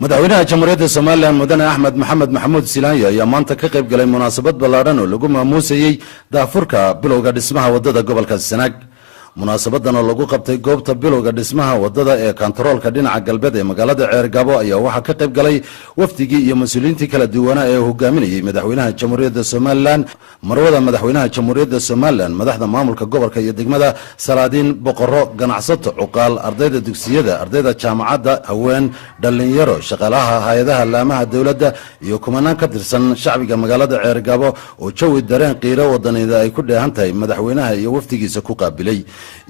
madaxweynaha jamhuuriyadda Soomaaliland mudane Axmed Maxamed Maxamuud Silaanyo ayaa maanta ka qayb galay munaasabad ballaaran oo lagu maamuusayay daafurka bilowga dhismaha wadada gobolka Sanaag. munaasabadan oo lagu qabtay goobta bilowga dhismaha wadada ee kantaroolka dhinaca galbeed ee magaalada Ceergabo ayaa waxa ka qayb galay wafdigii iyo mas'uuliyiintii kala duwan ee hogaaminayay madaxweynaha jamhuuriyadda Soomaaliland, marwada madaxweynaha jamhuuriyadda Soomaaliland, madaxda maamulka gobolka iyo degmada, salaadiin, boqorro, ganacsato, cuqaal, ardayda dugsiyada, ardayda jaamacadda, haween, dhalinyaro, shaqaalaha hay'adaha laamaha dawladda iyo kumanaan ka tirsan shacbiga magaalada Ceergabo oo jawi dareen qiiro wadaneed ay ku dheehan tahay madaxweynaha iyo wafdigiisa ku qaabilay.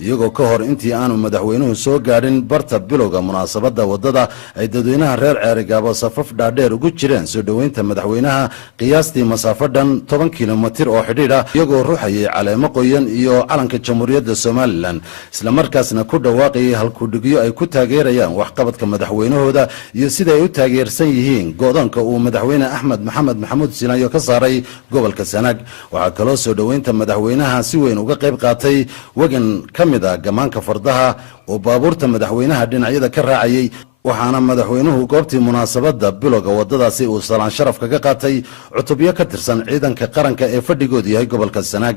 iyagoo ka hor intii aanu madaxweynuhu soo gaadhin barta bilowga munaasabada wadada ay dadweynaha reer Ceergabo safaf dhaadheer ugu jireen soo dhaweynta madaxweynaha qiyaastii masaafo dhan 10 kiiloomitir oo xidhiidh ah, iyagoo ruuxayay caleemo qoyan iyo calanka jamhuuriyadda Soomaaliland, isla markaasna ku dhawaaqayay halkudhigyo ay ku taageerayaan waxqabadka madaxweynahooda iyo sida ay u taageersan yihiin go'doonka uu madaxweyne Axmed Maxamed Maxamuud Silaanyo ka saaray gobolka Sanaag. waxaa kaloo soo dhaweynta madaxweynaha si weyn uga qayb qaatay wagan kamida gamaanka fardaha oo baabuurta madaxweynaha dhinacyada ka raacayay, waxaana madaxweynuhu goobtii munaasabada bilowga wadadaasi uu salaan sharaf kaga qaatay cutubyo ka tirsan ciidanka qaranka ee fadhigoodu yahay gobolka Sanaag.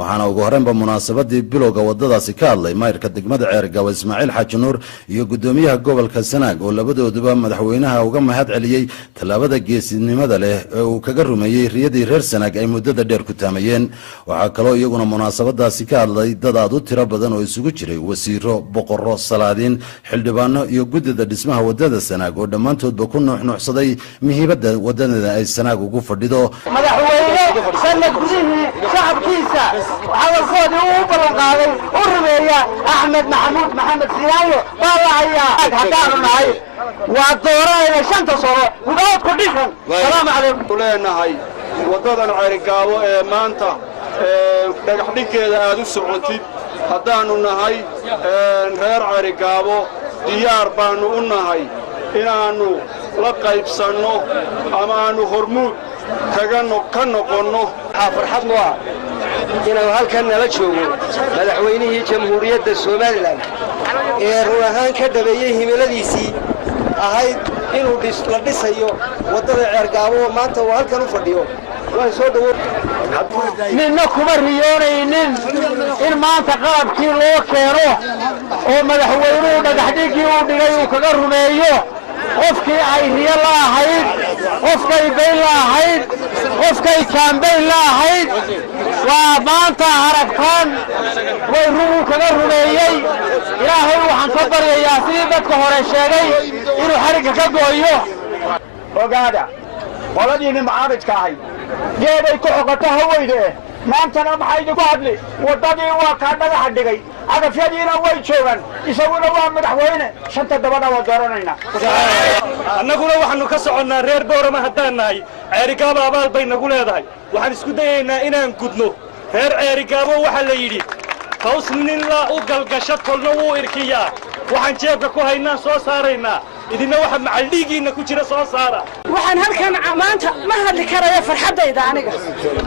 waxaana ugu horreynba munaasabadii bilowga wadadaasi ka hadlay maayirka degmada Ceergabo Ismaaciil Xaaji Nuur iyo gudoomiyaha gobolka Sanaag oo labadooduba madaxweynaha uga mahad celiyay tallaabada geesinimada leh ee uu kaga rumeeyay riyadii reer Sanaag ay muddada dheer ku taamayeen. waxaa kaloo iyaguna munaasabadaasi ka hadlay dad aad u tiro badan oo isugu jiray wasiiro, boqorro, salaadiin, xildhibaano iyo guddida dhismaha wadada Sanaag oo dhammaantoodba ku nuuxnuuxsaday muhiimadda wadada ay Sanaag ugu fadhido. madaxweyne sanad gudihii shacabkiisa hadalkoodii uu ballan qaaday u rumeeya Axmed Maxamuud Maxamed Silaanyo baa la hayaa haddaanu nahay waa dooranayna 5 sano gudood ku dhisan. salaamu calaykum. leenahay wadadan Ceergabo ee maanta dhagax dhigkeeda aad u socotid haddaanu nahay reer Ceergabo diyaar baanu u nahay inaanu la qaybsanno ama aanu hormuud ka noqonno. farxad loo ah inuu halkan nala joogo madaxweynihii jamhuuriyadda Soomaaliland ee run ahaan ka dhabeeyay himiladiisii ahayd inuu la dhisayo wadada Ceergabo maanta uu halkan u fadhiyo. waan soo dhawow ninna kuma riyoonaynin in maanta qalabkii loo keeno oo madaxweynuhu dhagaxdhigii uu dhigay uu kaga rumeeyo qofkii ay riyo la ahayd, qofkay bayn la ahayd, qofkay kaambayn la ahayd, waa maanta aragtaan way ruugu kaga rumeeyey. ilaahay waxaan ka baryayaa sidii dadka hore sheegay inuu xarigga ka gooyo. ogaada qoladiinni mucaaridka ahay geeday ku xoqato haweyde maantana maxay idinku hadli wadadii waa kaa dhagaxa dhigay, cagafyadiina way joogaan, isaguna waa madaxweyne. 5 dabana waa dooranayna. annaguna waxaanu ka soconnaa reer Boorama haddaan nahay. Ceergabo abaal bay nagu leedahay. waxaan isku dayaynaa inaan gudno. reer Ceergabo waxaa la yidhi haws nin la u galgasho tolna wuu irkiyaa. waxaan jeebka ku haynaa soo saaraynaa, idina waxa macalligiina ku jira soo saara. waxaan halkan maanta ma hadli karayo farxadayda aniga.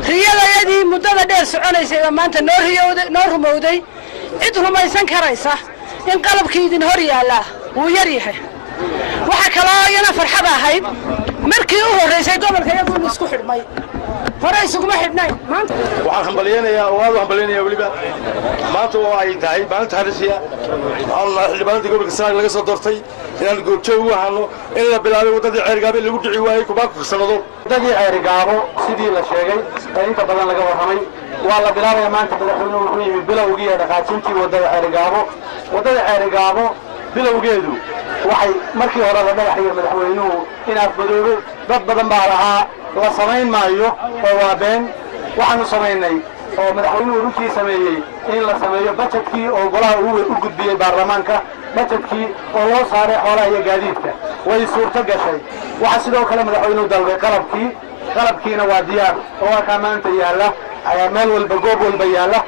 riyadayadii muddada dheer soconaysay maanta noo rumowday. cid rumaysan karaysa in qalabkii idin hor yaala wuu yar yahay. waxa kaloo iyana farxad ahayd markii u horeysay gobolka iyagu isku xidhmay, hore isuguma xidhnayn. maanta waxaan hambalyeynaya weliba maanta oo ay tahay maalinta harisiya xildhibaanada gobolka Sanaag laga soo doortay inaan goobjoog u ahaano in la bilaabay wadadii Ceergabo lagu dhici waayay kubaanku sanado. wadadii Ceergabo sidii la sheegay ee inta badan laga warramay waa la bilaabay maanta. madaxweynuhu wuxuu yimid bilowgii ee dhaqaajintii wadada Ceergabo. wadada Ceergabo bilowgeedu waxay markii hore la dhagaxay madaxweynuhu inaad badoobo dad badan baa lahaa la samayn maayo oo waa been. waxaanu samaynay oo madaxweynuhu runtii sameeyey in la sameeyo budgetkii oo golaha u gudbiyey baarlamaanka, budgetkii oo loo saaray xoolaha iyo gaadiidka way suurto gashay. waxaa sidoo kale madaxweynuhu dalbay qalabkiina waa diyaar oo halkaa maanta yaalla ayaa meel walba goob walba yaalla.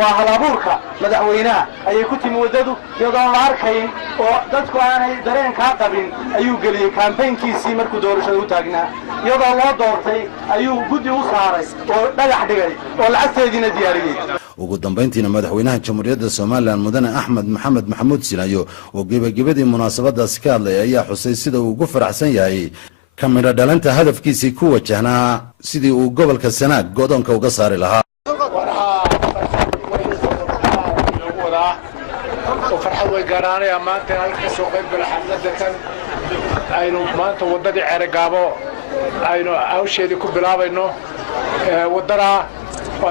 waa halabuurka madaxweynaha ayay ku timi waddadu iyadoon la arkayn oo dadku aanay dareen kaa qabin ayuu geliyey kaambaynkiisii markuu doorashada u taagnaa. iyadoo loo doortay ayuu guddi u saaray oo dhagax dhigay oo lacagteediina diyaariyey. ugu dambeyntiina madaxweynaha jamhuuriyadda somalilan mudane axmed maxamed maxamuud silaayo oo gebagabadii munaasabadaasi ka hadlay ayaa xusay sida uu ugu faraxsan yahay ka midho dhalinta hadafkiisii ku wajahnaa sidii uu gobolka sanaag go'doonka uga saari lahaa. farxad way gaaraanaya maanta halka ka soo qayb gala xafladda tan aynu maanta wadadii Ceerigaabo aynu awsheedii ku bilaabayno wadada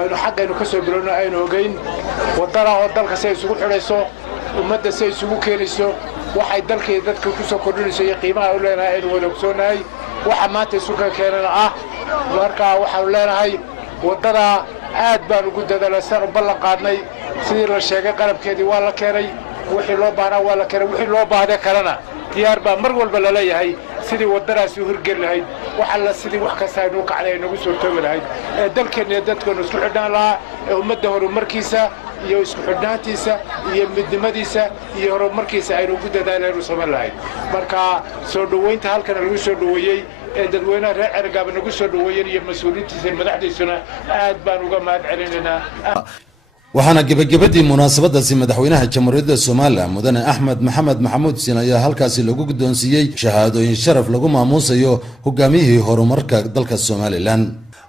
aynu xaqaynu ka soo bilowno aynu ogeyn wadada oo dalka say isugu xidhayso ummadda say isugu keenayso waxay dalkii dadka ku soo kordhinayso iyo qiimaha u leenahay aynu wada ogsoonahay waxa maanta isugu keenana marka waxaanu leenahay wadada aad baan ugu dadaalaysan oo ballan qaadnay sidii la sheegay qalabkeedii waa la keenay wixii loo baahnaa waa la keenay wixii loo baahday kalena diyaar baa mar walba la leeyahay sidii wadadaasi u hirgeli lahayd waxa la sidii wax kasta aynu kacday aynu soo toobi lahayd dalkeena iyo dadkeena isku xidhnaan lahaa ummadda horumarkiisa iyo isku xidhnaantiisa iyo midnimadiisa iyo horumarkiisa aynu ugu dadaalaynu samayn lahayd marka soo dhaweynta halkan lagu soo dhaweeyay dadweynaha reer Ceerigaabo nagu soo dhaweeyay iyo mas'uuliyiintiisa madaxdiisuna aad baan uga mahad celinaynaa. waxaana gebagabadii munaasabadaasi madaxweynaha jamhuuriyadda somalilan mudane axmed maxamed maxamuud silaayo halkaasi lagu guddoonsiiyey shahaadooyin sharaf lagu maamuusayo hogaamiyihii horumarka dalka somalilan.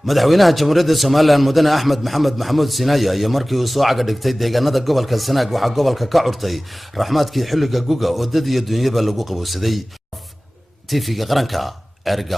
madaxweynaha jamhuuriyadda somalilan mudane axmed maxamed maxamuud silaayo iyo markii uu soo caga dhigtay deegaanada gobolka sanaag waxaa gobolka ka curtay raxmaadkii xilliga guga oo dad iyo dunyaba lagu qabowsaday. tv-ga qaranka Ceerigaabo.